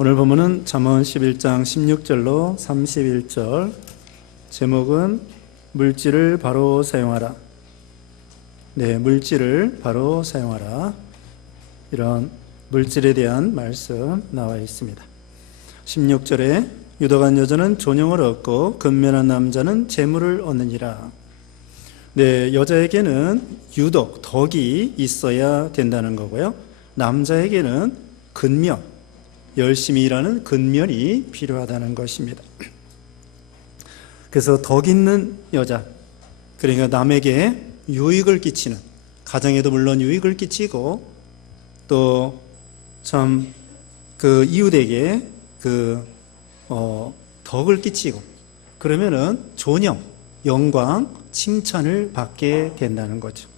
오늘 본문은 잠언 11장 16절로 31절, 제목은 물질을 바로 사용하라. 네, 물질을 바로 사용하라. 이런 물질에 대한 말씀 나와 있습니다. 16절에 유덕한 여자는 존영을 얻고 근면한 남자는 재물을 얻느니라. 네, 여자에게는 유덕, 덕이 있어야 된다는 거고요. 남자에게는 근면, 열심히 일하는 근면이 필요하다는 것입니다. 그래서 덕 있는 여자, 그러니까 남에게 유익을 끼치는, 가정에도 물론 유익을 끼치고 또 참 그 이웃에게 덕을 끼치고 그러면은 존영, 영광, 칭찬을 받게 된다는 거죠.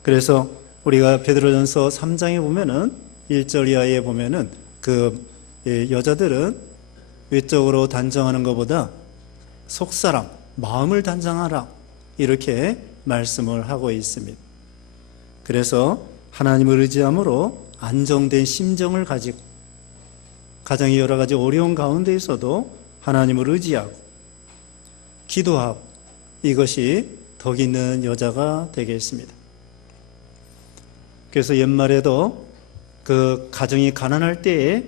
그래서 우리가 베드로전서 3장에 보면은 1절 이하에 보면은 여자들은 외적으로 단정하는 것보다 속사람, 마음을 단정하라, 이렇게 말씀을 하고 있습니다. 그래서 하나님을 의지함으로 안정된 심정을 가지고 가정의 여러 가지 어려운 가운데 있어도 하나님을 의지하고 기도하고, 이것이 덕 있는 여자가 되겠습니다. 그래서 옛말에도 가정이 가난할 때에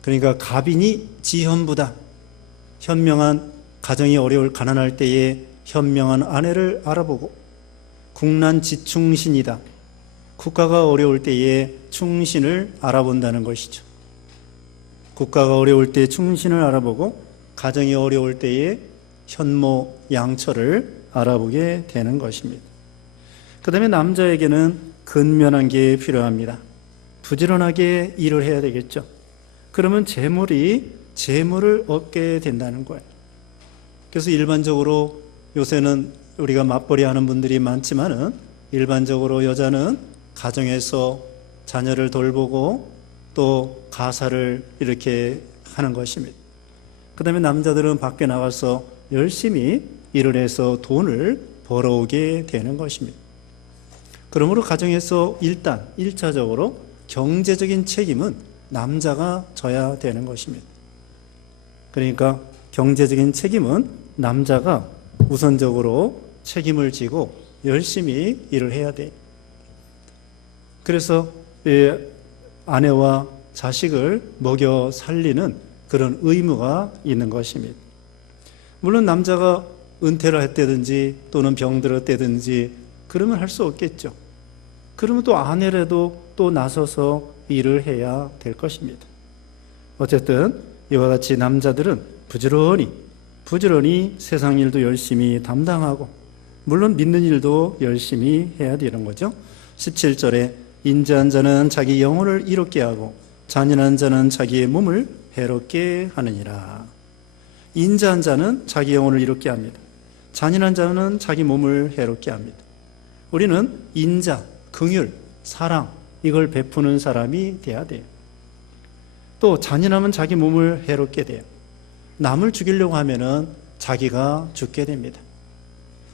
그러니까 가빈이 지현부다. 현명한 가정이 가난할 때에 현명한 아내를 알아보고 국난지충신이다. 국가가 어려울 때에 충신을 알아본다는 것이죠. 국가가 어려울 때 충신을 알아보고 가정이 어려울 때에 현모 양처를 알아보게 되는 것입니다. 그 다음에 남자에게는 근면한 게 필요합니다. 부지런하게 일을 해야 되겠죠. 그러면 재물을 얻게 된다는 거예요. 그래서 일반적으로 요새는 우리가 맞벌이 하는 분들이 많지만은 일반적으로 여자는 가정에서 자녀를 돌보고 또 가사를 이렇게 하는 것입니다. 그 다음에 남자들은 밖에 나가서 열심히 일을 해서 돈을 벌어오게 되는 것입니다. 그러므로 가정에서 일단 1차적으로 경제적인 책임은 남자가 져야 되는 것입니다. 그러니까 경제적인 책임은 남자가 우선적으로 책임을 지고 열심히 일을 해야 돼요. 그래서 아내와 자식을 먹여 살리는 그런 의무가 있는 것입니다. 물론 남자가 은퇴를 했다든지 또는 병들었다든지 그러면 할 수 없겠죠. 그러면 또 아내라도 또 나서서 일을 해야 될 것입니다. 어쨌든 이와 같이 남자들은 부지런히 세상 일도 열심히 담당하고 물론 믿는 일도 열심히 해야 되는 거죠. 17절에 인자한 자는 자기 영혼을 이롭게 하고 잔인한 자는 자기의 몸을 해롭게 하느니라. 인자한 자는 자기 영혼을 이롭게 합니다. 잔인한 자는 자기 몸을 해롭게 합니다. 우리는 인자, 긍휼, 사랑, 이걸 베푸는 사람이 돼야 돼요. 또 잔인하면 자기 몸을 해롭게 돼요. 남을 죽이려고 하면은 자기가 죽게 됩니다.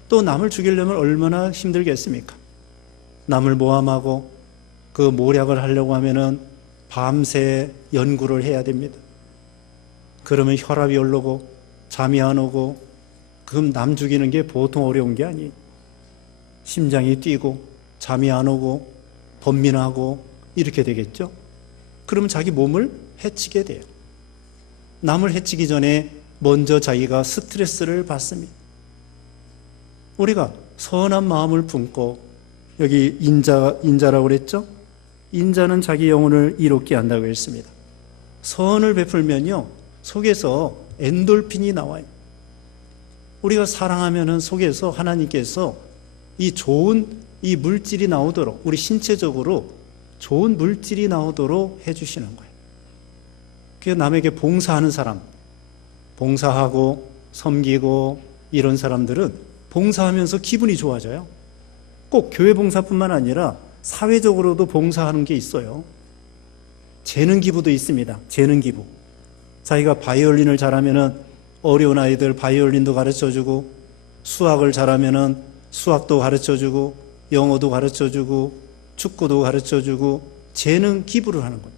또 남을 죽이려면 얼마나 힘들겠습니까? 남을 모함하고 그 모략을 하려고 하면은 밤새 연구를 해야 됩니다. 그러면 혈압이 오르고 잠이 안 오고, 그럼 남 죽이는 게 보통 어려운 게 아니에요. 심장이 뛰고 잠이 안 오고 번민하고 이렇게 되겠죠. 그러면 자기 몸을 해치게 돼요. 남을 해치기 전에 먼저 자기가 스트레스를 받습니다. 우리가 선한 마음을 품고, 여기 인자라고 그랬죠? 인자는 자기 영혼을 이롭게 한다고 했습니다. 선을 베풀면요 속에서 엔돌핀이 나와요. 우리가 사랑하면은 속에서 하나님께서 이 좋은 이 물질이 나오도록, 우리 신체적으로 좋은 물질이 나오도록 해주시는 거예요. 그래서 남에게 봉사하는 사람, 봉사하고 섬기고 이런 사람들은 봉사하면서 기분이 좋아져요. 꼭 교회 봉사뿐만 아니라 사회적으로도 봉사하는 게 있어요. 재능 기부도 있습니다. 재능 기부. 자기가 바이올린을 잘하면은 어려운 아이들 바이올린도 가르쳐주고, 수학을 잘하면은 수학도 가르쳐주고, 영어도 가르쳐주고, 축구도 가르쳐주고, 재능 기부를 하는 거예요.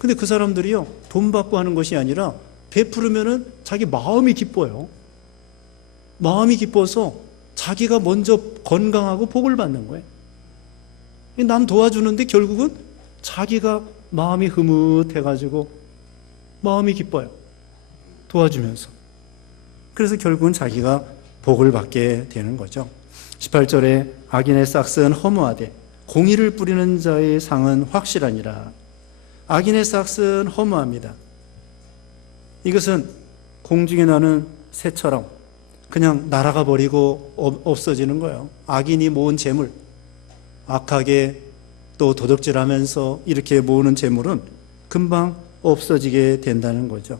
근데 그 사람들이요, 돈 받고 하는 것이 아니라 베풀으면은 자기 마음이 기뻐요. 마음이 기뻐서 자기가 먼저 건강하고 복을 받는 거예요. 남 도와주는데 결국은 자기가 마음이 흐뭇해가지고 마음이 기뻐요. 도와주면서. 그래서 결국은 자기가 복을 받게 되는 거죠. 18절에 악인의 싹은 허무하되 공의를 뿌리는 자의 상은 확실하니라. 악인의 싹은 허무합니다. 이것은 공중에 나는 새처럼 그냥 날아가 버리고 없어지는 거예요. 악인이 모은 재물, 악하게 또 도둑질하면서 이렇게 모으는 재물은 금방 없어지게 된다는 거죠.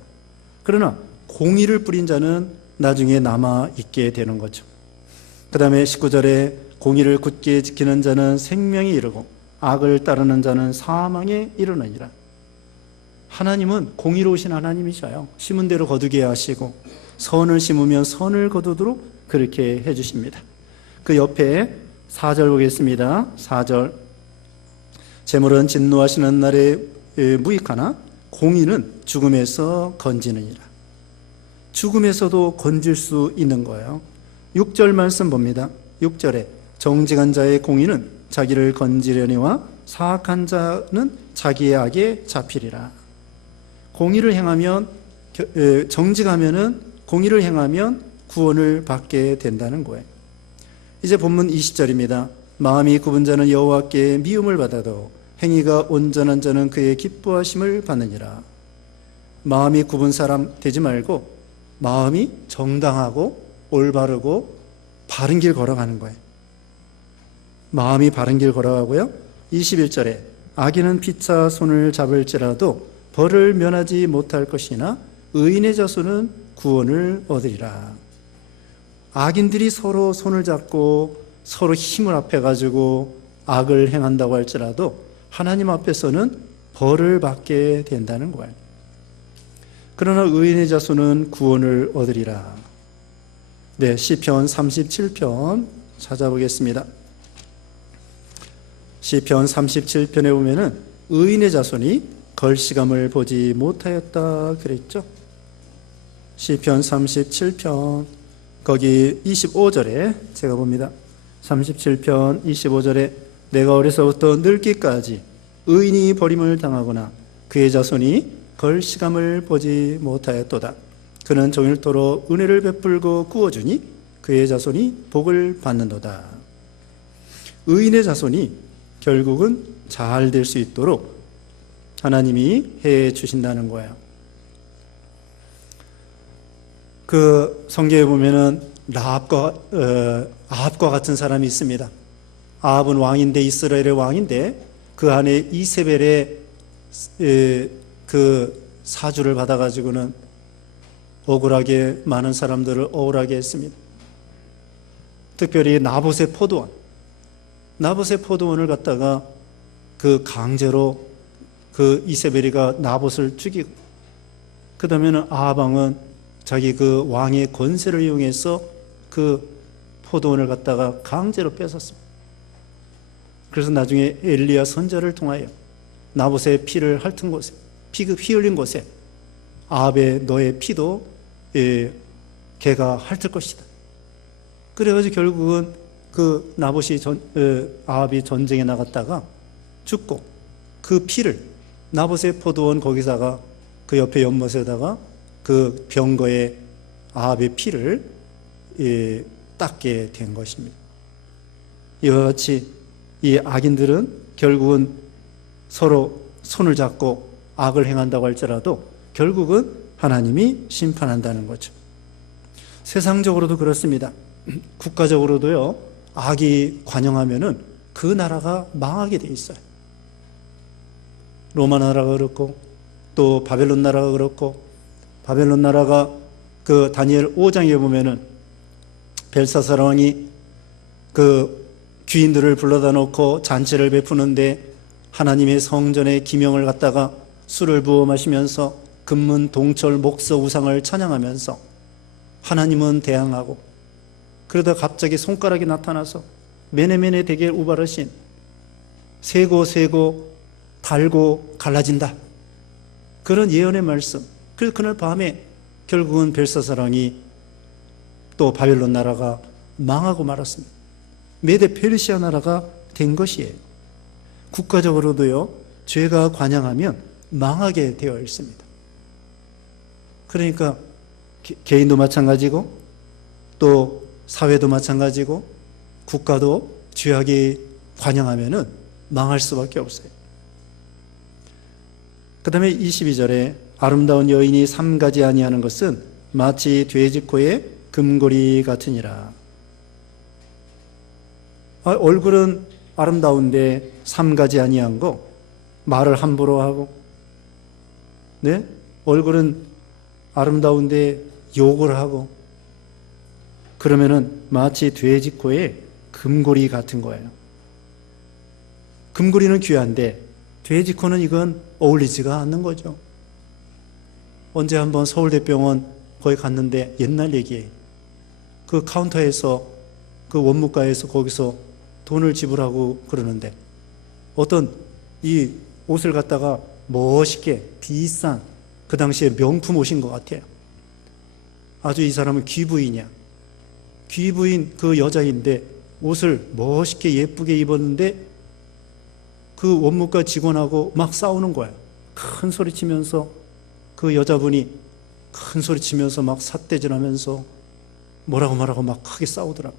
그러나 공의를 뿌린 자는 나중에 남아있게 되는 거죠. 그 다음에 19절에 공의를 굳게 지키는 자는 생명에 이르고 악을 따르는 자는 사망에 이르느니라. 하나님은 공의로우신 하나님이셔요. 심은 대로 거두게 하시고 선을 심으면 선을 거두도록 그렇게 해주십니다. 그 옆에 4절 보겠습니다. 4절, 재물은 진노하시는 날에 무익하나 공의는 죽음에서 건지느니라. 죽음에서도 건질 수 있는 거예요. 6절 말씀 봅니다. 6절에 정직한 자의 공의는 자기를 건지려니와 사악한 자는 자기의 악에 잡히리라. 공의를 행하면, 정직하면은 공의를 행하면 구원을 받게 된다는 거예요. 이제 본문 20절입니다. 마음이 굽은 자는 여호와께 미움을 받아도 행위가 온전한 자는 그의 기뻐하심을 받느니라. 마음이 굽은 사람 되지 말고 마음이 정당하고 올바르고 바른 길 걸어가는 거예요. 마음이 바른 길 걸어가고요. 21절에 악인은 피차 손을 잡을지라도 벌을 면하지 못할 것이나 의인의 자손은 구원을 얻으리라. 악인들이 서로 손을 잡고 서로 힘을 합해가지고 악을 행한다고 할지라도 하나님 앞에서는 벌을 받게 된다는 거예요. 그러나 의인의 자손은 구원을 얻으리라. 네, 시편 37편 찾아보겠습니다. 시편 37편에 보면은 의인의 자손이 걸시감을 보지 못하였다 그랬죠. 시편 37편 거기 25절에 제가 봅니다. 37편 25절에 내가 어려서부터 늙기까지 의인이 버림을 당하거나 그의 자손이 걸시감을 보지 못하였도다. 그는 종일토록 은혜를 베풀고 구워주니 그의 자손이 복을 받는도다. 의인의 자손이 결국은 잘 될 수 있도록 하나님이 해 주신다는 거예요. 그 성경에 보면은 아합과 같은 사람이 있습니다. 아합은 왕인데, 이스라엘의 왕인데 그 안에 이세벨의 그 사주를 받아가지고는 억울하게 많은 사람들을 억울하게 했습니다. 특별히 나봇의 포도원을 갖다가 그 강제로 그 이세벨이가 나봇을 죽이고, 그 다음에는 아합 왕은 자기 그 왕의 권세를 이용해서 그 포도원을 갖다가 강제로 뺏었습니다. 그래서 나중에 엘리야 선지자를 통하여 나봇의 피를 핥은 곳에, 피 흘린 곳에 아합의 너의 피도 걔가 핥을 것이다. 그래가지고 결국은 그 아합이 전쟁에 나갔다가 죽고 그 피를 나봇의 포도원 거기다가 그 옆에 연못에다가 그 병거에 아합의 피를 닦게 된 것입니다. 이와 같이 이 악인들은 결국은 서로 손을 잡고 악을 행한다고 할지라도 결국은 하나님이 심판한다는 거죠. 세상적으로도 그렇습니다. 국가적으로도요, 악이 관영하면은 그 나라가 망하게 돼 있어요. 로마 나라가 그렇고 또 바벨론 나라가 그렇고, 바벨론 나라가 그 다니엘 5장에 보면은 벨사살 왕이 그 귀인들을 불러다 놓고 잔치를 베푸는데 하나님의 성전의 기명을 갖다가 술을 부어 마시면서 금문 동철 목서 우상을 찬양하면서 하나님은 대항하고, 그러다 갑자기 손가락이 나타나서 메네메네 데겔 우바르신 세고 달고 갈라진다 그런 예언의 말씀. 그래서 그날 밤에 결국은 벨사사랑이 또 바벨론 나라가 망하고 말았습니다. 메데 페르시아 나라가 된 것이에요. 국가적으로도요, 죄가 관영하면 망하게 되어 있습니다. 그러니까 개인도 마찬가지고 또 사회도 마찬가지고 국가도 죄악이 관영하면은 망할 수밖에 없어요. 그 다음에 22절에 아름다운 여인이 삼가지 아니하는 것은 마치 돼지코의 금고리 같으니라. 얼굴은 아름다운데 삼가지 아니한 거, 말을 함부로 하고, 네? 얼굴은 아름다운데 욕을 하고, 그러면은 마치 돼지코의 금고리 같은 거예요. 금고리는 귀한데 돼지코는 이건 어울리지가 않는 거죠. 언제 한번 서울대병원 거기 갔는데 옛날 얘기예요. 그 카운터에서 그 원무과에서 거기서 돈을 지불하고 그러는데 어떤 이 옷을 갖다가 멋있게 비싼 그 당시에 명품 옷인 것 같아요. 아주 이 사람은 귀부인이야. 귀부인 그 여자인데 옷을 멋있게 예쁘게 입었는데 그 원무과 직원하고 막 싸우는 거야. 큰 소리 치면서 그 여자분이 큰 소리 치면서 막 삿대질하면서 뭐라고 막 크게 싸우더라고.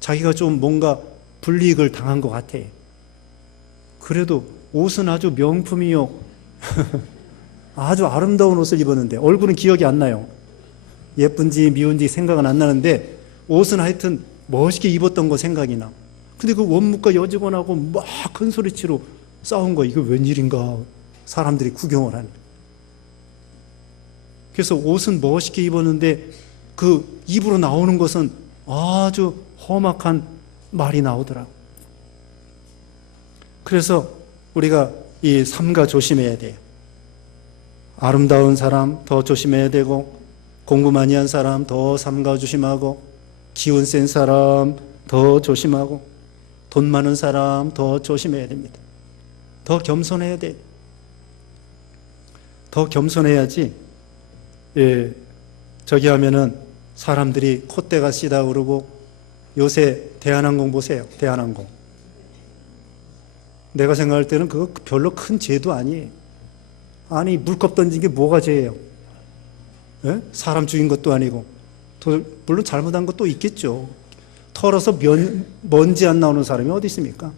자기가 좀 뭔가 불이익을 당한 것 같아. 그래도 옷은 아주 명품이요. 아주 아름다운 옷을 입었는데 얼굴은 기억이 안 나요. 예쁜지 미운지 생각은 안 나는데 옷은 하여튼 멋있게 입었던 거 생각이 나. 근데 그 원무과 여직원하고 막 큰 소리치로 싸운 거, 이거 웬일인가 사람들이 구경을 하는. 그래서 옷은 멋있게 입었는데 그 입으로 나오는 것은 아주 험악한 말이 나오더라고. 그래서 우리가 이 삼가 조심해야 돼요. 아름다운 사람 더 조심해야 되고, 공부 많이 한 사람 더 삼가 조심하고, 기운 센 사람 더 조심하고, 돈 많은 사람 더 조심해야 됩니다. 더 겸손해야 돼. 더 겸손해야지. 예, 저기 하면은 사람들이 콧대가 씨다 그러고. 요새 대한항공 보세요. 대한항공. 내가 생각할 때는 그거 별로 큰 죄도 아니에요. 아니, 물컵 던진 게 뭐가 죄예요? 예? 사람 죽인 것도 아니고. 물론 잘못한 것도 있겠죠. 털어서 먼지 안 나오는 사람이 어디 있습니까?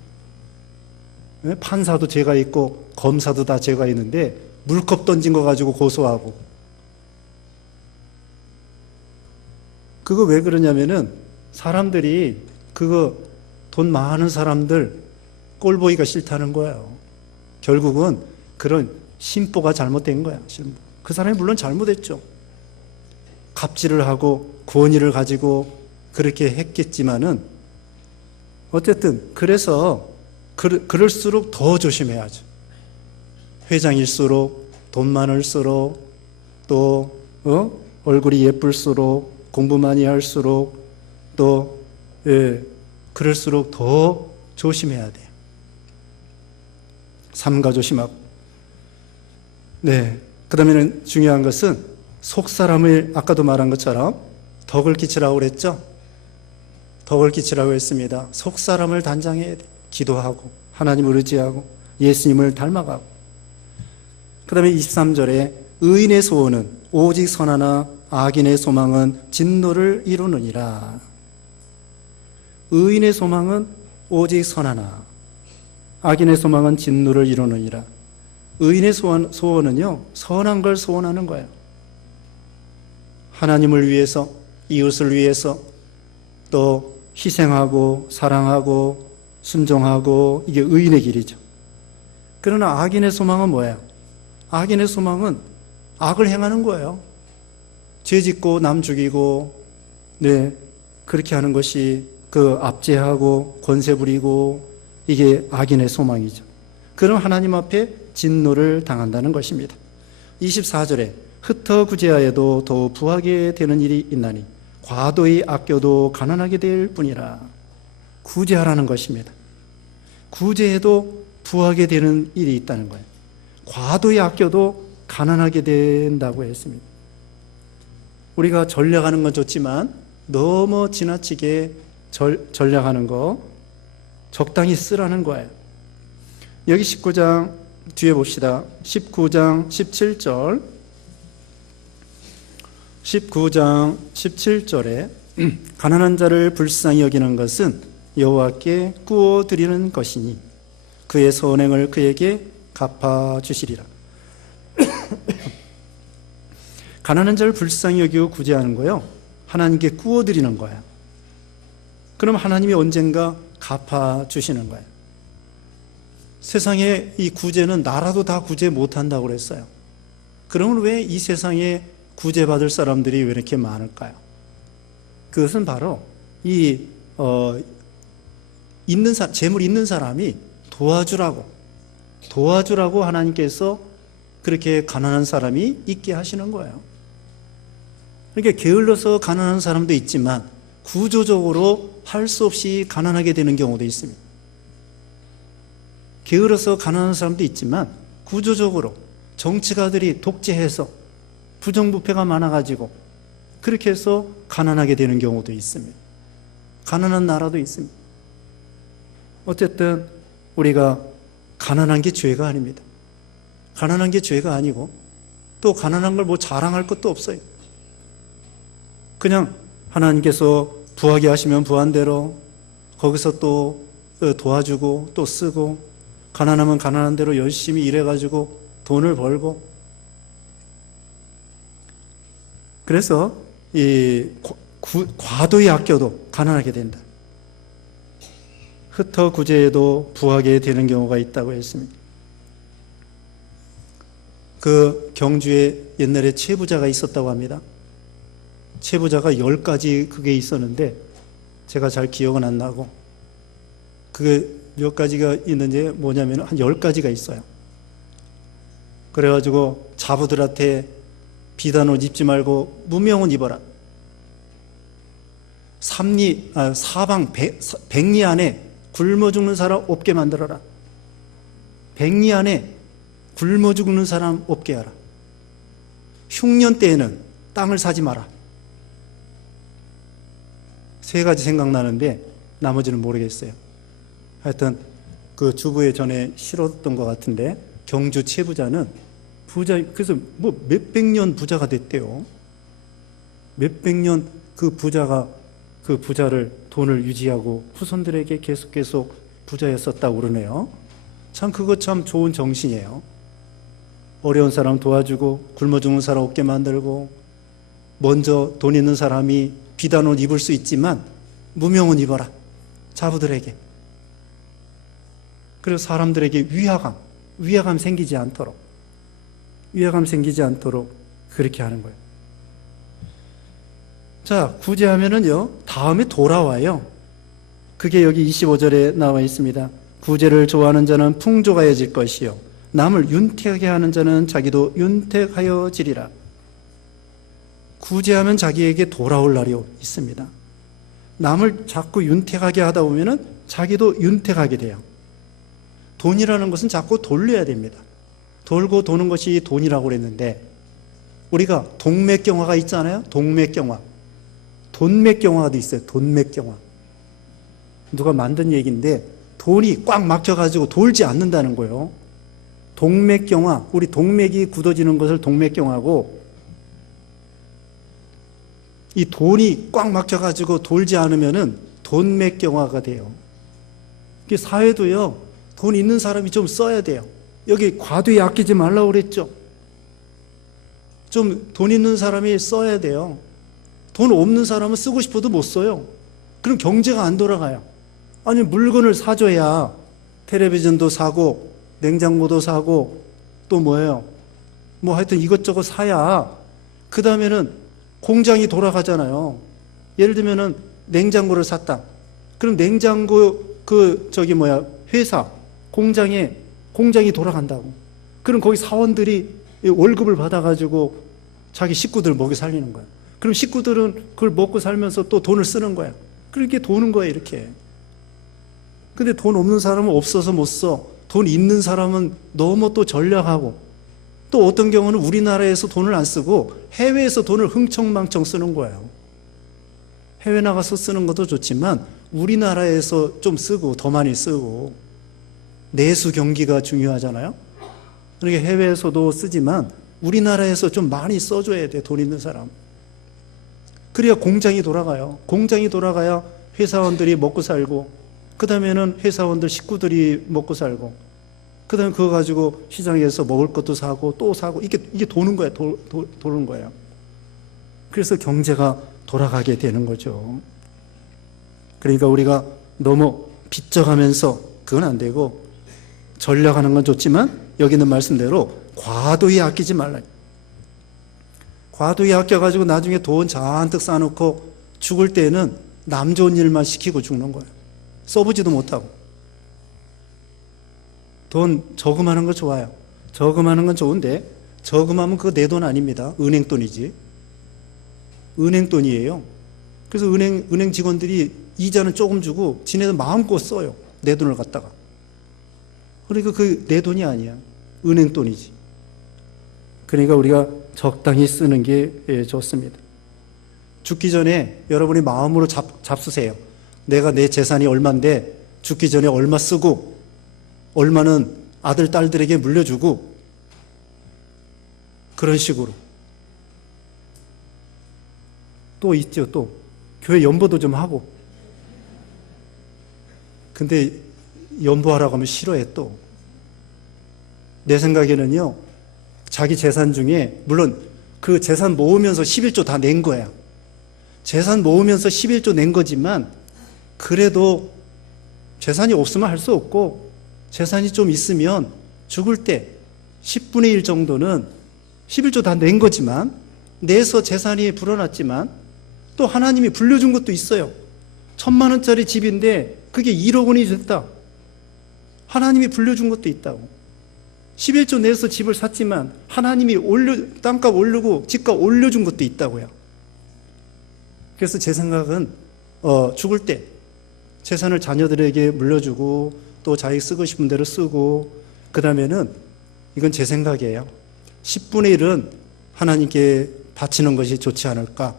예? 판사도 죄가 있고 검사도 다 죄가 있는데 물컵 던진 거 가지고 고소하고. 그거 왜 그러냐면은 사람들이 그거 돈 많은 사람들 꼴 보기가 싫다는 거예요. 결국은 그런 심보가 잘못된 거야. 그 사람이 물론 잘못했죠. 갑질을 하고 권위를 가지고 그렇게 했겠지만은 어쨌든 그래서 그럴수록 더 조심해야죠. 회장일수록, 돈 많을수록, 또 얼굴이 예쁠수록, 공부 많이 할수록, 또 그럴수록 더 조심해야 돼요. 삼가 조심하고. 네. 그 다음에는 중요한 것은 속 사람을 아까도 말한 것처럼 덕을 끼치라고 그랬죠. 덕을 끼치라고 했습니다. 속 사람을 단장해야 돼. 기도하고 하나님을 의지하고 예수님을 닮아가고. 그 다음에 23절에 의인의 소원은 오직 선하나 악인의 소망은 진노를 이루느니라. 의인의 소망은 오직 선하나 악인의 소망은 진노를 이루느니라. 의인의 소원은요, 선한 걸 소원하는 거예요. 하나님을 위해서, 이웃을 위해서, 또 희생하고 사랑하고 순종하고, 이게 의인의 길이죠. 그러나 악인의 소망은 뭐예요? 악인의 소망은 악을 행하는 거예요. 죄 짓고 남 죽이고, 네, 그렇게 하는 것이 그 압제하고 권세 부리고, 이게 악인의 소망이죠. 그럼 하나님 앞에 진노를 당한다는 것입니다. 24절에 흩어 구제하여도 더욱 부하게 되는 일이 있나니 과도히 아껴도 가난하게 될 뿐이라. 구제하라는 것입니다. 구제해도 부하게 되는 일이 있다는 거예요. 과도히 아껴도 가난하게 된다고 했습니다. 우리가 전략하는 건 좋지만 너무 지나치게 전략하는 거 적당히 쓰라는 거예요. 여기 19장 뒤에 봅시다. 19장 17절 19장 17절에 가난한 자를 불쌍히 여기는 것은 여호와께 구워 드리는 것이니 그의 선행을 그에게 갚아주시리라. 가난한 자를 불쌍히 여기고 구제하는 거요, 하나님께 구워 드리는 거예요. 그럼 하나님이 언젠가 갚아주시는 거예요. 세상에 이 구제는 나라도 다 구제 못한다고 그랬어요. 그러면 왜 이 세상에 구제받을 사람들이 왜 이렇게 많을까요? 그것은 바로 재물 있는 사람이 도와주라고 하나님께서 그렇게 가난한 사람이 있게 하시는 거예요. 그러니까 게을러서 가난한 사람도 있지만 구조적으로 할 수 없이 가난하게 되는 경우도 있습니다. 게을러서 가난한 사람도 있지만 구조적으로 정치가들이 독재해서 부정부패가 많아가지고 그렇게 해서 가난하게 되는 경우도 있습니다. 가난한 나라도 있습니다. 어쨌든 우리가 가난한 게 죄가 아닙니다. 가난한 게 죄가 아니고 또 가난한 걸 뭐 자랑할 것도 없어요. 그냥 하나님께서 부하게 하시면 부한 대로 거기서 또 도와주고 또 쓰고, 가난하면 가난한 대로 열심히 일해가지고 돈을 벌고, 그래서 과도히 아껴도 가난하게 된다. 흩어 구제해도 부하게 되는 경우가 있다고 했습니다. 그 경주에 옛날에 채부자가 있었다고 합니다. 채부자가 10가지 그게 있었는데 제가 잘 기억은 안 나고, 그게 몇 가지가 있는지 뭐냐면 한 10가지가 있어요. 그래가지고 자부들한테 비단 옷 입지 말고 무명옷 입어라. 사방 백리 안에 굶어 죽는 사람 없게 만들어라. 백리 안에 굶어 죽는 사람 없게 하라. 흉년 때에는 땅을 사지 마라. 3가지 생각나는데 나머지는 모르겠어요. 하여튼 그 주부에 전에 실었던 것 같은데, 경주 채부자는 그래서 뭐 몇백 년 부자가 됐대요. 몇백 년 그 부자를 돈을 유지하고 후손들에게 계속 부자였었다고 그러네요. 참 그거 참 좋은 정신이에요. 어려운 사람 도와주고 굶어 죽는 사람 없게 만들고, 먼저 돈 있는 사람이 비단 옷 입을 수 있지만 무명옷 입어라, 자부들에게. 그리고 사람들에게 위화감 생기지 않도록 그렇게 하는 거예요. 자, 구제하면은요, 다음에 돌아와요. 그게 여기 25절에 나와 있습니다. 구제를 좋아하는 자는 풍족하여질 것이요, 남을 윤택하게 하는 자는 자기도 윤택하여지리라. 구제하면 자기에게 돌아올 날이 있습니다. 남을 자꾸 윤택하게 하다 보면은 자기도 윤택하게 돼요. 돈이라는 것은 자꾸 돌려야 됩니다. 돌고 도는 것이 돈이라고 그랬는데, 우리가 동맥경화가 있잖아요. 동맥경화. 돈맥경화도 있어요. 돈맥경화. 누가 만든 얘기인데 돈이 꽉 막혀가지고 돌지 않는다는 거예요. 동맥경화, 우리 동맥이 굳어지는 것을 동맥경화고, 이 돈이 꽉 막혀가지고 돌지 않으면은 돈맥경화가 돼요. 사회도요, 돈 있는 사람이 좀 써야 돼요. 여기 과도히 아끼지 말라고 그랬죠. 좀 돈 있는 사람이 써야 돼요. 돈 없는 사람은 쓰고 싶어도 못 써요. 그럼 경제가 안 돌아가요. 아니, 물건을 사줘야 텔레비전도 사고 냉장고도 사고 또 뭐예요? 뭐 하여튼 이것저것 사야 그 다음에는 공장이 돌아가잖아요. 예를 들면은 냉장고를 샀다. 그럼 냉장고 회사 공장이 돌아간다고. 그럼 거기 사원들이 월급을 받아가지고 자기 식구들 먹여 살리는 거야. 그럼 식구들은 그걸 먹고 살면서 또 돈을 쓰는 거야. 그렇게 도는 거야, 이렇게. 근데 돈 없는 사람은 없어서 못 써. 돈 있는 사람은 너무 또 전략하고, 또 어떤 경우는 우리나라에서 돈을 안 쓰고 해외에서 돈을 흥청망청 쓰는 거예요. 해외 나가서 쓰는 것도 좋지만 우리나라에서 좀 쓰고, 더 많이 쓰고, 내수 경기가 중요하잖아요. 그러니까 해외에서도 쓰지만 우리나라에서 좀 많이 써줘야 돼, 돈 있는 사람. 그래야 공장이 돌아가요. 공장이 돌아가야 회사원들이 먹고 살고, 그 다음에는 회사원들 식구들이 먹고 살고, 그 다음에 그거 가지고 시장에서 먹을 것도 사고 또 사고, 이게 도는 거예요. 도는 거예요. 그래서 경제가 돌아가게 되는 거죠. 그러니까 우리가 너무 빚져가면서, 그건 안 되고, 전략하는 건 좋지만 여기 있는 말씀대로 과도히 아끼지 말라. 과도히 아껴가지고 나중에 돈 잔뜩 쌓아놓고 죽을 때는 남 좋은 일만 시키고 죽는 거예요. 써보지도 못하고. 돈 저금하는 거 좋아요. 저금하는 건 좋은데, 저금하면 그거 내 돈 아닙니다. 은행 돈이지. 은행 돈이에요. 그래서 은행 직원들이 이자는 조금 주고 지네들 마음껏 써요. 내 돈을 갖다가. 그러니까 그 내 돈이 아니야. 은행 돈이지. 그러니까 우리가 적당히 쓰는 게 좋습니다. 죽기 전에 여러분이 마음으로 잡수세요. 내가 내 재산이 얼마인데 죽기 전에 얼마 쓰고, 얼마는 아들, 딸들에게 물려주고, 그런 식으로. 또 있죠, 또. 교회 연보도 좀 하고. 근데 연보하라고 하면 싫어해, 또. 내 생각에는요, 자기 재산 중에, 물론 그 재산 모으면서 11조 다 낸 거야. 재산 모으면서 11조 낸 거지만, 그래도 재산이 없으면 할 수 없고, 재산이 좀 있으면 죽을 때 10분의 1 정도는 11조 다 낸 거지만, 내서 재산이 불어났지만, 또 하나님이 불려준 것도 있어요. 1,000만 원짜리 집인데 그게 1억 원이 됐다. 하나님이 불려준 것도 있다고. 11조 내서 집을 샀지만 하나님이 땅값 오르고 집값 올려준 것도 있다고요. 그래서 제 생각은 죽을 때 재산을 자녀들에게 물려주고, 또 자기 쓰고 싶은 대로 쓰고, 그 다음에는, 이건 제 생각이에요, 10분의 1은 하나님께 바치는 것이 좋지 않을까.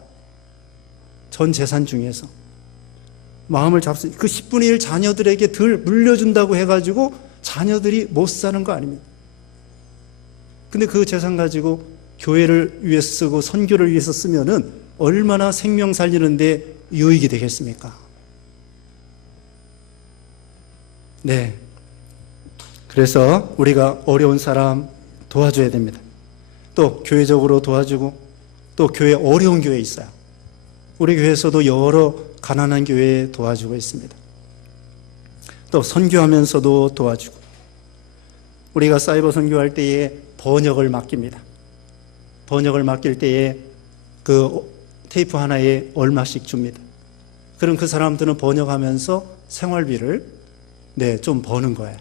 전 재산 중에서 마음을 잡수, 그 10분의 1 자녀들에게 덜 물려준다고 해가지고 자녀들이 못 사는 거 아닙니까? 근데 그 재산 가지고 교회를 위해서 쓰고 선교를 위해서 쓰면은 얼마나 생명 살리는데 유익이 되겠습니까? 네. 그래서 우리가 어려운 사람 도와줘야 됩니다. 또 교회적으로 도와주고, 또 교회 어려운 교회 있어요. 우리 교회에서도 여러 가난한 교회에 도와주고 있습니다. 또 선교하면서도 도와주고, 우리가 사이버 선교할 때에 번역을 맡깁니다. 번역을 맡길 때에 그 테이프 하나에 얼마씩 줍니다. 그럼 그 사람들은 번역하면서 생활비를 좀 버는 거예요.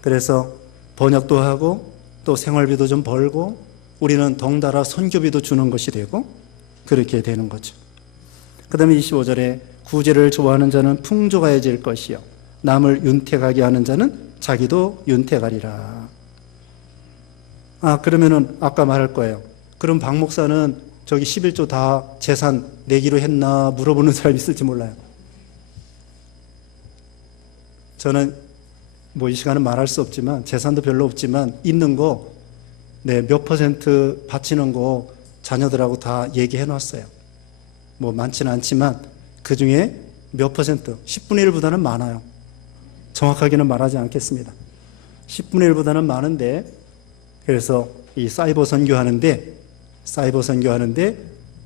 그래서 번역도 하고 또 생활비도 좀 벌고, 우리는 덩달아 선교비도 주는 것이 되고, 그렇게 되는 거죠. 그 다음에 25절에 구제를 좋아하는 자는 풍족하여질 것이요, 남을 윤택하게 하는 자는 자기도 윤택하리라. 그러면은 아까 말할 거예요. 그럼 박 목사는 저기 11조 다 재산 내기로 했나 물어보는 사람이 있을지 몰라요. 저는 이 시간은 말할 수 없지만, 재산도 별로 없지만 있는 거 몇 퍼센트 바치는 거 자녀들하고 다 얘기해 놨어요. 많지는 않지만 그 중에 몇 퍼센트, 10분의 1보다는 많아요. 정확하게는 말하지 않겠습니다. 10분의 1보다는 많은데, 그래서 이 사이버 선교하는데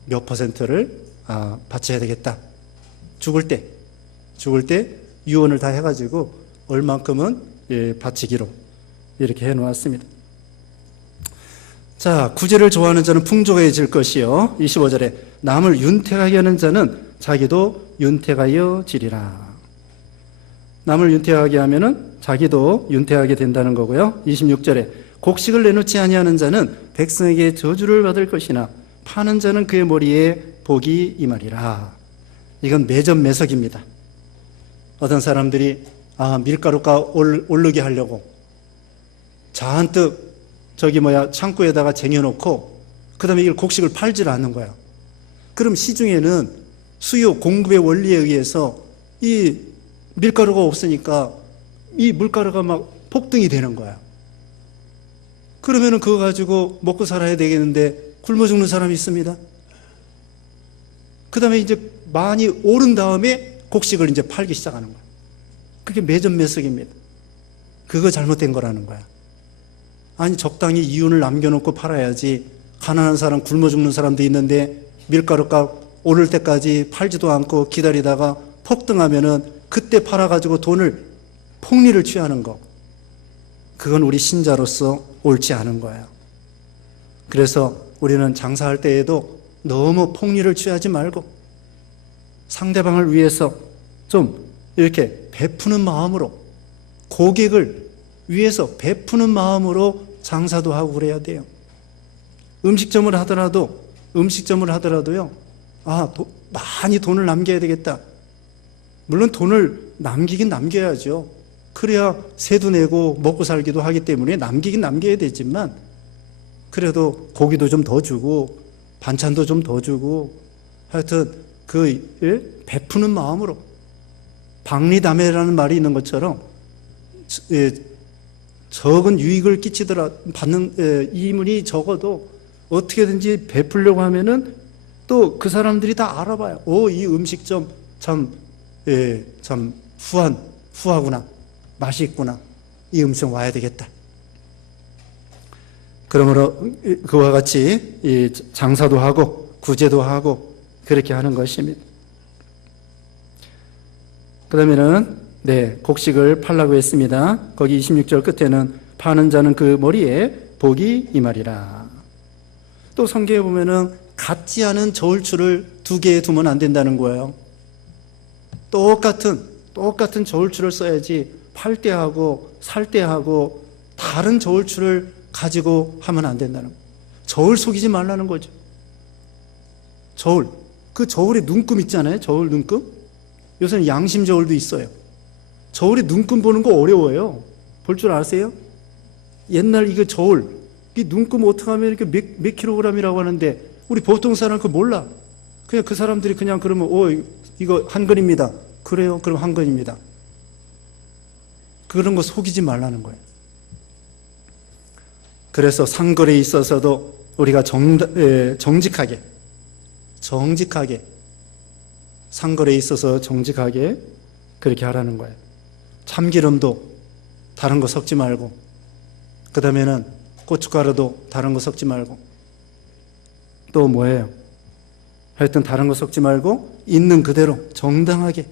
몇 퍼센트를 바쳐야 되겠다. 죽을 때 유언을 다 해가지고 얼만큼은 바치기로 이렇게 해놓았습니다. 자, 구제를 좋아하는 자는 풍족해질 것이요, 25절에 남을 윤택하게 하는 자는 자기도 윤택하여 지리라. 남을 윤택하게 하면은 자기도 윤택하게 된다는 거고요. 26절에 곡식을 내놓지 아니하는 자는 백성에게 저주를 받을 것이나 파는 자는 그의 머리에 복이 임하리라. 이건 매점매석입니다. 어떤 사람들이 밀가루가 오르게 하려고 잔뜩 창고에다가 쟁여놓고 그 다음에 이걸 곡식을 팔지를 않는 거야. 그럼 시중에는 수요 공급의 원리에 의해서 이 밀가루가 없으니까 이 물가루가 막 폭등이 되는 거야. 그러면은 그거 가지고 먹고 살아야 되겠는데 굶어 죽는 사람이 있습니다. 그 다음에 이제 많이 오른 다음에 곡식을 이제 팔기 시작하는 거야. 그게 매점매석입니다. 그거 잘못된 거라는 거야. 아니, 적당히 이윤을 남겨놓고 팔아야지. 가난한 사람, 굶어 죽는 사람도 있는데 밀가루값 오를 때까지 팔지도 않고 기다리다가 폭등하면은 그때 팔아가지고 폭리를 취하는 거. 그건 우리 신자로서 옳지 않은 거예요. 그래서 우리는 장사할 때에도 너무 폭리를 취하지 말고 상대방을 위해서 좀 이렇게 베푸는 마음으로, 고객을 위해서 베푸는 마음으로 장사도 하고 그래야 돼요. 음식점을 하더라도요, 많이 돈을 남겨야 되겠다. 물론 돈을 남기긴 남겨야죠. 그래야 세도 내고 먹고 살기도 하기 때문에 남기긴 남겨야 되지만, 그래도 고기도 좀 더 주고 반찬도 좀 더 주고, 하여튼 베푸는 마음으로, 박리다매라는 말이 있는 것처럼 적은 유익을 받는 이문이 적어도 어떻게든지 베풀려고 하면은 또 그 사람들이 다 알아봐요. 이 음식점 참 후하구나, 맛이 있구나, 이 음식 와야 되겠다. 그러므로 그와 같이 이 장사도 하고 구제도 하고 그렇게 하는 것입니다. 그러면은 곡식을 팔라고 했습니다. 거기 26절 끝에는 파는 자는 그 머리에 복이 임하리라. 또 성경에 보면은 같지 않은 저울추를 2개 두면 안 된다는 거예요. 똑같은 저울추를 써야지, 팔 때 하고 살 때 하고 다른 저울추를 가지고 하면 안 된다는 거예요. 저울 속이지 말라는 거죠. 그 저울에 눈금 있잖아요. 저울 눈금. 요새는 양심 저울도 있어요. 저울에 눈금 보는 거 어려워요. 볼 줄 아세요? 옛날 이거 저울, 이 눈금 어떻게 하면 이렇게 몇 킬로그램이라고 하는데 우리 보통 사람은 그거 몰라. 그냥 그 사람들이 그냥 그러면 이거 한 근입니다. 그래요? 그럼 한 근입니다. 그런 거 속이지 말라는 거예요. 그래서 상거래에 있어서도 우리가 정직하게 상거래에 있어서 정직하게 그렇게 하라는 거예요. 참기름도 다른 거 섞지 말고, 그 다음에는 고춧가루도 다른 거 섞지 말고, 또 뭐예요? 하여튼 다른 거 섞지 말고 있는 그대로 정당하게.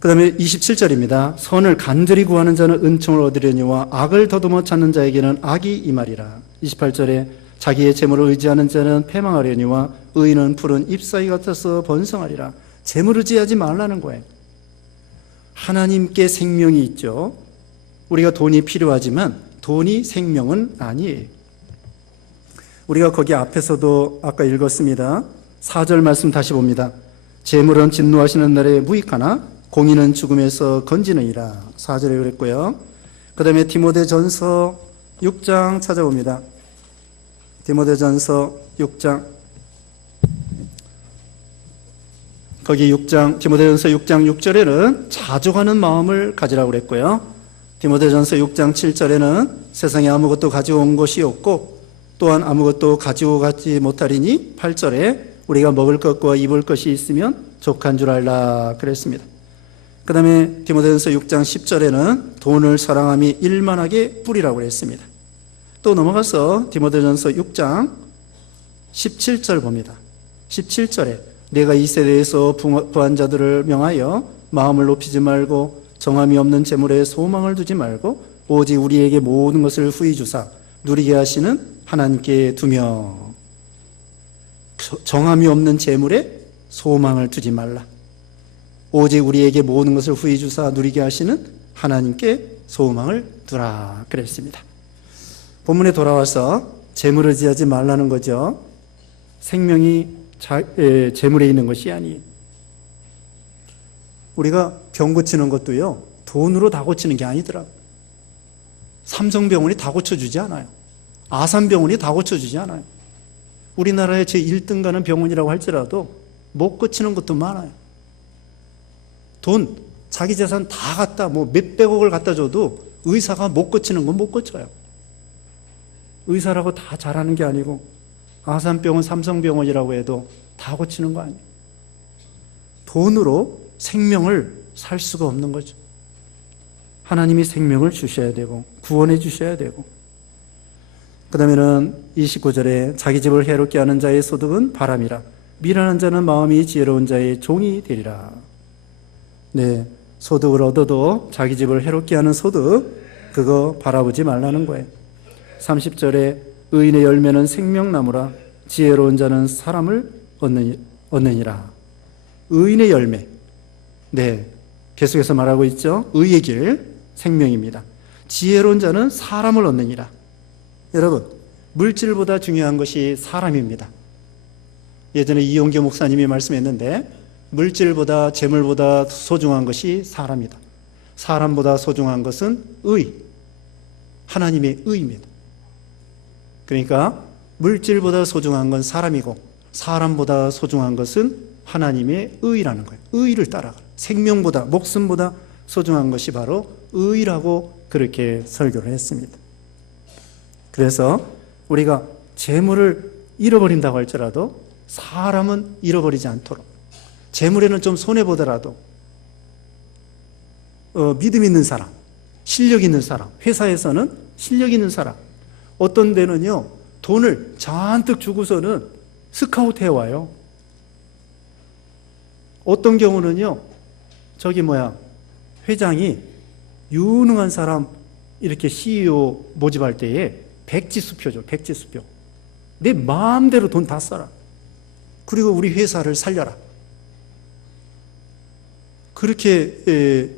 그 다음에 27절입니다. 선을 간절히 구하는 자는 은총을 얻으려니와 악을 더듬어 찾는 자에게는 악이 임하리라. 28절에 자기의 재물을 의지하는 자는 패망하려니와 의인은 푸른 잎사귀 같아서 번성하리라. 재물을 의지하지 말라는 거예요. 하나님께 생명이 있죠. 우리가 돈이 필요하지만 돈이 생명은 아니에요. 우리가 거기 앞에서도 아까 읽었습니다. 4절 말씀 다시 봅니다. 재물은 진노하시는 날에 무익하나 공의는 죽음에서 건지느니라. 4절에 그랬고요. 그 다음에 디모데전서 6장 찾아봅니다. 디모데전서 6장, 거기 디모데전서 6장 6절에는 자족하는 마음을 가지라고 그랬고요. 디모데전서 6장 7절에는 세상에 아무것도 가지고 온 것이 없고 또한 아무것도 가지고 가지 못하리니 8절에 우리가 먹을 것과 입을 것이 있으면 족한 줄 알라 그랬습니다. 그 다음에 디모데전서 6장 10절에는 돈을 사랑함이 일만하게 뿌리라고 그랬습니다. 또 넘어가서 디모데전서 6장 17절 봅니다. 17절에 내가 이 세대에서 부한 자들을 명하여 마음을 높이지 말고 정함이 없는 재물에 소망을 두지 말고 오직 우리에게 모든 것을 후히 주사 누리게 하시는 하나님께 두며. 정함이 없는 재물에 소망을 두지 말라. 오직 우리에게 모든 것을 후히 주사 누리게 하시는 하나님께 소망을 두라 그랬습니다. 본문에 돌아와서 재물을 의지하지 말라는 거죠. 생명이 재물에 있는 것이 아니에요. 우리가 병 고치는 것도요, 돈으로 다 고치는 게 아니더라고요. 삼성병원이 다 고쳐주지 않아요. 아산병원이 다 고쳐주지 않아요. 우리나라의 제1등 가는 병원이라고 할지라도 못 고치는 것도 많아요. 돈, 자기 재산 다 갖다 뭐 몇백억을 갖다 줘도 의사가 못 고치는 건 못 고쳐요. 의사라고 다 잘하는 게 아니고 아산병원, 삼성병원이라고 해도 다 고치는 거 아니에요. 돈으로 생명을 살 수가 없는 거죠. 하나님이 생명을 주셔야 되고 구원해 주셔야 되고, 그 다음에는 29절에 자기 집을 해롭게 하는 자의 소득은 바람이라 미련한 자는 마음이 지혜로운 자의 종이 되리라. 네, 소득을 얻어도 자기 집을 해롭게 하는 소득, 그거 바라보지 말라는 거예요. 30절에 의인의 열매는 생명나무라 지혜로운 자는 사람을 얻느니라. 의인의 열매, 네, 계속해서 말하고 있죠. 의의 길, 생명입니다. 지혜로운 자는 사람을 얻느니라. 여러분, 물질보다 중요한 것이 사람입니다. 예전에 이용교 목사님이 말씀했는데 물질보다 재물보다 소중한 것이 사람이다. 사람보다 소중한 것은 의, 하나님의 의입니다. 그러니까 물질보다 소중한 건 사람이고 사람보다 소중한 것은 하나님의 의라는 거예요. 의를 따라가. 생명보다, 목숨보다 소중한 것이 바로 의라고 그렇게 설교를 했습니다. 그래서 우리가 재물을 잃어버린다고 할지라도 사람은 잃어버리지 않도록, 재물에는 좀 손해보더라도 믿음 있는 사람, 실력 있는 사람, 회사에서는 실력 있는 사람, 어떤 데는요 돈을 잔뜩 주고서는 스카우트 해와요. 어떤 경우는요 회장이 유능한 사람 이렇게 CEO 모집할 때에 백지수표죠. 백지수표. 내 마음대로 돈 다 써라. 그리고 우리 회사를 살려라. 그렇게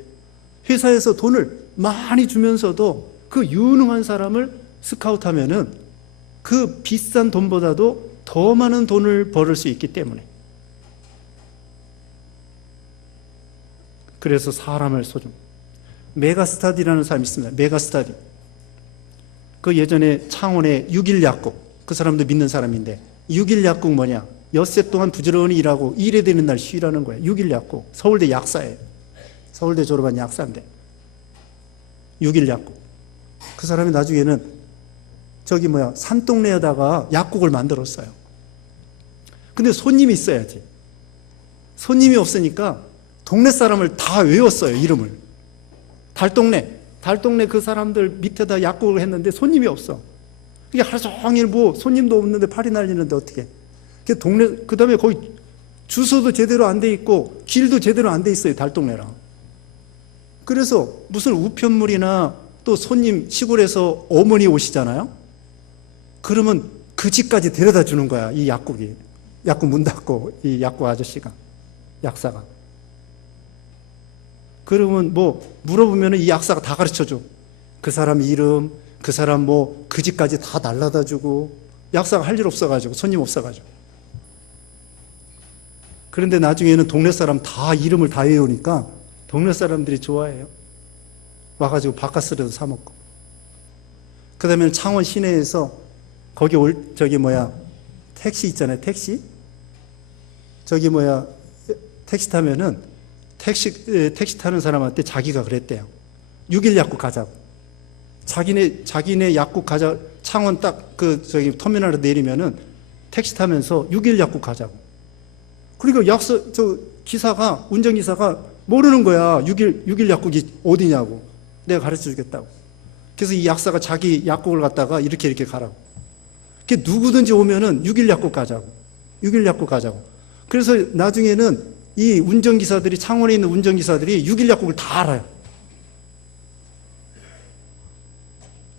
회사에서 돈을 많이 주면서도 그 유능한 사람을 스카우트하면은 그 비싼 돈보다도 더 많은 돈을 벌을 수 있기 때문에, 그래서 사람을 소중. 메가스타디라는 사람이 있습니다. 메가스타디. 그 예전에 창원의 6일 약국, 그 사람도 믿는 사람인데 6일 약국 뭐냐? 엿새 동안 부지런히 일하고 일해야 되는 날 쉬라는 거예요. 6일 약국. 서울대 약사예요. 서울대 졸업한 약사인데 6일 약국. 그 사람이 나중에는 산동네에다가 약국을 만들었어요. 근데 손님이 있어야지. 손님이 없으니까 동네 사람을 다 외웠어요. 이름을. 달동네 그 사람들 밑에다 약국을 했는데 손님이 없어. 이게 하루 종일 손님도 없는데 팔이 날리는데 어떻게? 그 다음에 거기 주소도 제대로 안 돼 있고 길도 제대로 안 돼 있어요. 달동네랑. 그래서 무슨 우편물이나 또 손님 시골에서 어머니 오시잖아요. 그러면 그 집까지 데려다 주는 거야. 이 약국이. 약국 문 닫고 이 약국 아저씨가, 약사가. 그러면 물어보면 이 약사가 다 가르쳐 줘. 그 사람 이름, 그 사람 그 집까지 다 날라다 주고. 약사가 할 일 없어가지고, 손님 없어가지고. 그런데 나중에는 동네 사람 다 이름을 다 외우니까 동네 사람들이 좋아해요. 와가지고 바카스라도 사먹고. 그 다음에 창원 시내에서 거기 택시 있잖아요. 택시 타면은 택시 타는 사람한테 자기가 그랬대요. 6일 약국 가자고. 자기네 약국 가자. 창원 딱 터미널에 내리면은 택시 타면서 6일 약국 가자고. 그러니까 운전기사가 모르는 거야. 6일 약국이 어디냐고. 내가 가르쳐 주겠다고. 그래서 이 약사가 자기 약국을 갖다가 이렇게 가라고. 누구든지 오면은 6일 약국 가자고. 6일 약국 가자고. 그래서 나중에는 이 운전기사들이, 창원에 있는 운전기사들이 6일 약국을 다 알아요.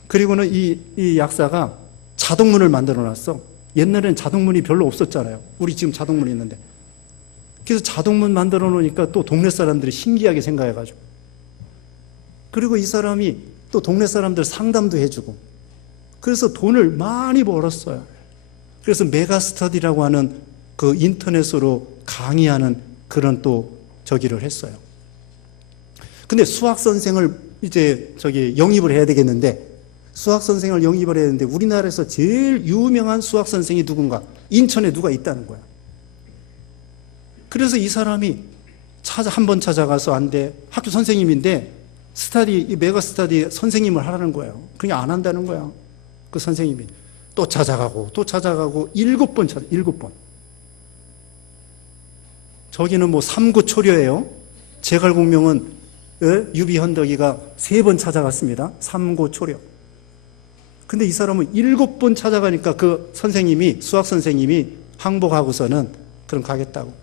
그리고는 이 약사가 자동문을 만들어 놨어. 옛날에는 자동문이 별로 없었잖아요. 우리 지금 자동문이 있는데. 그래서 자동문 만들어 놓으니까 또 동네 사람들이 신기하게 생각해가지고. 그리고 이 사람이 또 동네 사람들 상담도 해주고. 그래서 돈을 많이 벌었어요. 그래서 메가스터디라고 하는 그 인터넷으로 강의하는 그런 또 저기를 했어요. 근데 수학 선생을 이제 영입을 해야 되겠는데, 수학 선생을 영입을 해야 되는데 우리나라에서 제일 유명한 수학 선생이 누군가? 인천에 누가 있다는 거야. 그래서 이 사람이 한 번 찾아가서 안 돼. 학교 선생님인데 이 메가 스터디 선생님을 하라는 거예요. 그냥 안 한다는 거야. 그 선생님이 또 찾아가고 7번 7번. 저기는 뭐 삼고초려예요. 제갈공명은 유비헌덕이가 3번 찾아갔습니다. 삼고초려. 근데 이 사람은 7번 찾아가니까 그 선생님이, 수학 선생님이 항복하고서는 그럼 가겠다고.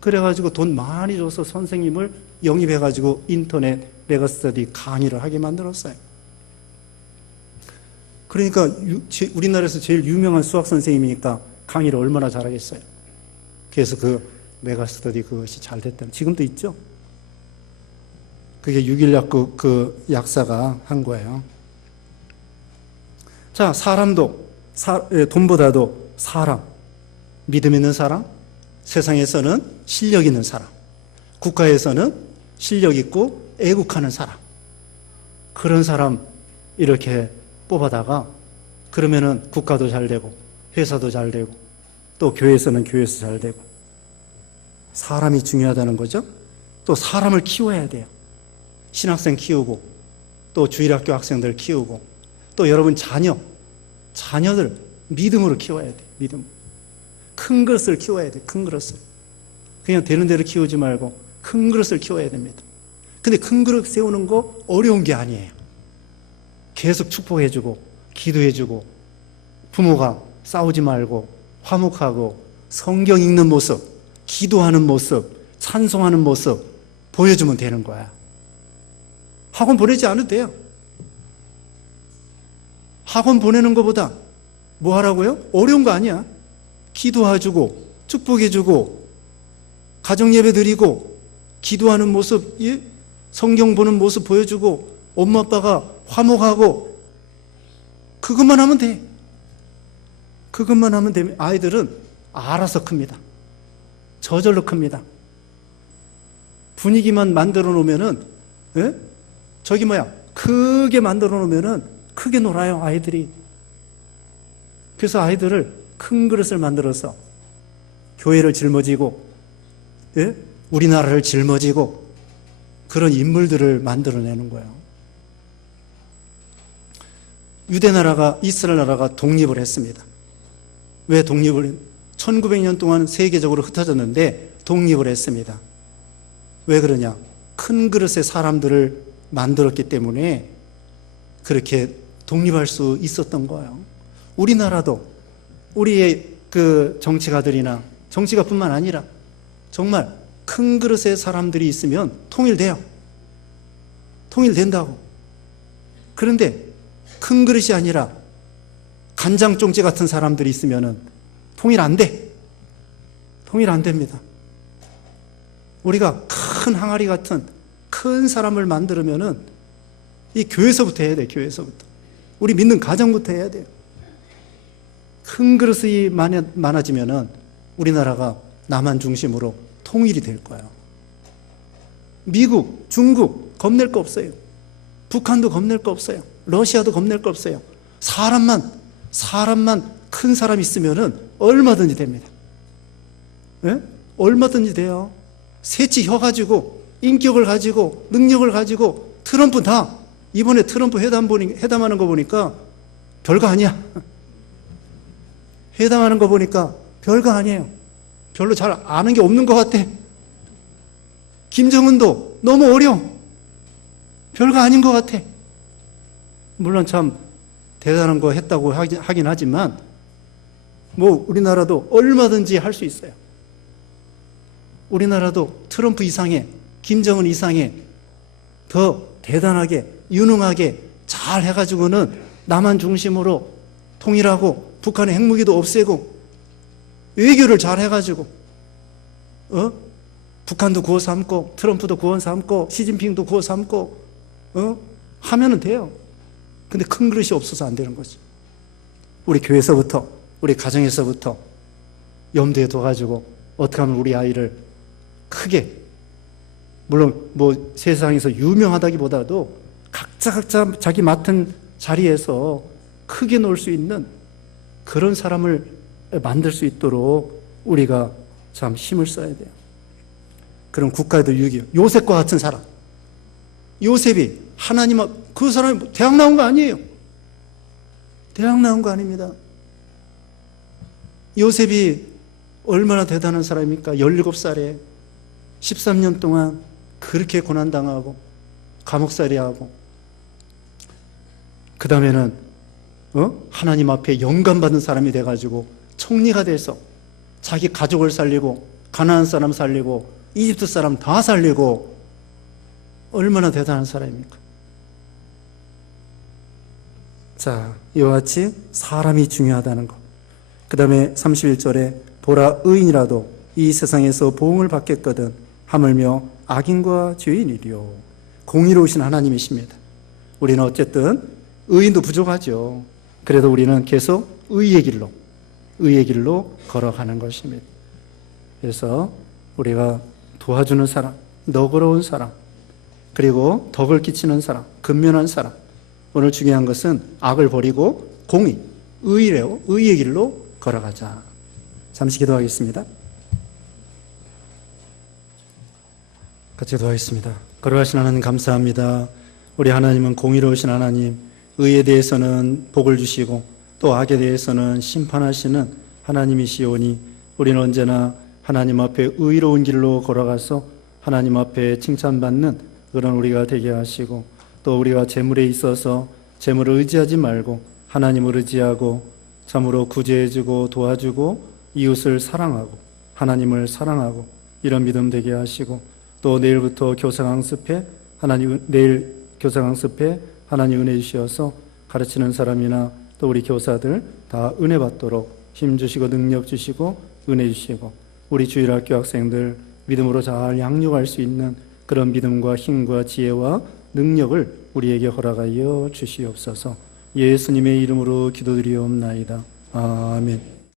그래가지고 돈 많이 줘서 선생님을 영입해가지고 인터넷 메가스터디 강의를 하게 만들었어요. 그러니까 우리나라에서 제일 유명한 수학 선생님이니까 강의를 얼마나 잘하겠어요. 그래서 그 메가스터디 그것이 잘 됐다는, 지금도 있죠. 그게 6.1약국 그 약사가 한 거예요. 자, 사람도 돈보다도 사람, 믿음 있는 사람, 세상에서는 실력 있는 사람, 국가에서는 실력 있고 애국하는 사람, 그런 사람 이렇게 뽑아다가 그러면은 국가도 잘 되고 회사도 잘 되고 또 교회에서는 교회에서 잘 되고. 사람이 중요하다는 거죠. 또 사람을 키워야 돼요. 신학생 키우고 또 주일학교 학생들 키우고 또 여러분 자녀들 믿음으로 키워야 돼. 믿음. 큰 그릇을 키워야 돼. 큰 그릇을. 그냥 되는 대로 키우지 말고 큰 그릇을 키워야 됩니다. 근데 큰 그릇 세우는 거 어려운 게 아니에요. 계속 축복해주고 기도해주고 부모가 싸우지 말고 화목하고 성경 읽는 모습, 기도하는 모습, 찬송하는 모습 보여주면 되는 거야. 학원 보내지 않아도 돼요. 학원 보내는 것보다 뭐 하라고요? 어려운 거 아니야. 기도해주고 축복해주고 가정예배 드리고 기도하는 모습, 성경 보는 모습 보여주고 엄마 아빠가 화목하고 그것만 하면 돼. 그것만 하면 되면 아이들은 알아서 큽니다. 저절로 큽니다. 분위기만 만들어 놓으면은, 크게 만들어 놓으면은 크게 놀아요, 아이들이. 그래서 아이들을 큰 그릇을 만들어서 교회를 짊어지고, 우리나라를 짊어지고 그런 인물들을 만들어내는 거예요. 유대 나라가, 이스라엘 나라가 독립을 했습니다. 왜 독립을? 1900년 동안 세계적으로 흩어졌는데 독립을 했습니다. 왜 그러냐? 큰 그릇의 사람들을 만들었기 때문에 그렇게 독립할 수 있었던 거예요. 우리나라도 우리의 그 정치가들이나 정치가뿐만 아니라 정말 큰 그릇의 사람들이 있으면 통일돼요. 통일된다고. 그런데 큰 그릇이 아니라 간장종지 같은 사람들이 있으면 통일 안 돼. 통일 안 됩니다. 우리가 큰 항아리 같은 큰 사람을 만들면은 이 교회에서부터 해야 돼. 교회에서부터. 우리 믿는 가정부터 해야 돼요. 큰 그릇이 많아지면은 우리나라가 남한 중심으로 통일이 될 거예요. 미국, 중국 겁낼 거 없어요. 북한도 겁낼 거 없어요. 러시아도 겁낼 거 없어요. 사람만 큰 사람 있으면은 얼마든지 됩니다. 얼마든지 돼요. 새치 혀 가지고 인격을 가지고 능력을 가지고 트럼프 다 이번에 트럼프 회담하는 거 보니까 별거 아니야. 회담하는 거 보니까 별거 아니에요. 별로 잘 아는 게 없는 것 같아. 김정은도 너무 어려워. 별거 아닌 것 같아. 물론 참 대단한 거 했다고 하긴 하지만 뭐 우리나라도 얼마든지 할 수 있어요. 우리나라도 트럼프 이상의, 김정은 이상의 더 대단하게 유능하게 잘 해가지고는 남한 중심으로 통일하고 북한의 핵무기도 없애고 외교를 잘 해가지고 북한도 구워 삼고 트럼프도 구워 삼고 시진핑도 구워 삼고 하면은 돼요. 근데 큰 그릇이 없어서 안 되는 거죠. 우리 교회에서부터 우리 가정에서부터 염두에 둬가지고 어떻게 하면 우리 아이를 크게 물론 뭐 세상에서 유명하다기보다도 각자 자기 맡은 자리에서 크게 놀 수 있는 그런 사람을 만들 수 있도록 우리가 참 힘을 써야 돼요. 그런 국가에도 유익이요. 요셉과 같은 사람. 요셉이 하나님, 그 사람이 대학 나온 거 아니에요. 대학 나온 거 아닙니다. 요셉이 얼마나 대단한 사람입니까? 17살에 13년 동안 그렇게 고난당하고 감옥살이하고 그 다음에는 하나님 앞에 영감받은 사람이 돼가지고 총리가 돼서 자기 가족을 살리고 가나안 사람 살리고 이집트 사람 다 살리고 얼마나 대단한 사람입니까? 자, 이와 같이 사람이 중요하다는 것. 그 다음에 31절에 보라, 의인이라도 이 세상에서 보응을 받겠거든 하물며 악인과 죄인이리요. 공의로우신 하나님이십니다. 우리는 어쨌든 의인도 부족하죠. 그래도 우리는 계속 의의 길로 걸어가는 것입니다. 그래서 우리가 도와주는 사람, 너그러운 사람, 그리고 덕을 끼치는 사람, 근면한 사람. 오늘 중요한 것은 악을 버리고 공의, 의래요. 의의 길로 걸어가자. 잠시 기도하겠습니다. 같이 기도하겠습니다. 거룩하신 하나님 감사합니다. 우리 하나님은 공의로우신 하나님, 의에 대해서는 복을 주시고 또 악에 대해서는 심판하시는 하나님이시오니 우리는 언제나 하나님 앞에 의로운 길로 걸어가서 하나님 앞에 칭찬받는 그런 우리가 되게 하시고 또 우리가 재물에 있어서 재물을 의지하지 말고 하나님을 의지하고 참으로 구제해주고 도와주고 이웃을 사랑하고 하나님을 사랑하고 이런 믿음 되게 하시고 또 내일부터 교사 강습회 내일 교사 강습회 하나님 은혜 주시어서 가르치는 사람이나 또 우리 교사들 다 은혜 받도록 힘 주시고 능력 주시고 은혜 주시고 우리 주일학교 학생들 믿음으로 잘 양육할 수 있는 그런 믿음과 힘과 지혜와 능력을 우리에게 허락하여 주시옵소서. 예수님의 이름으로 기도드리옵나이다. 아멘.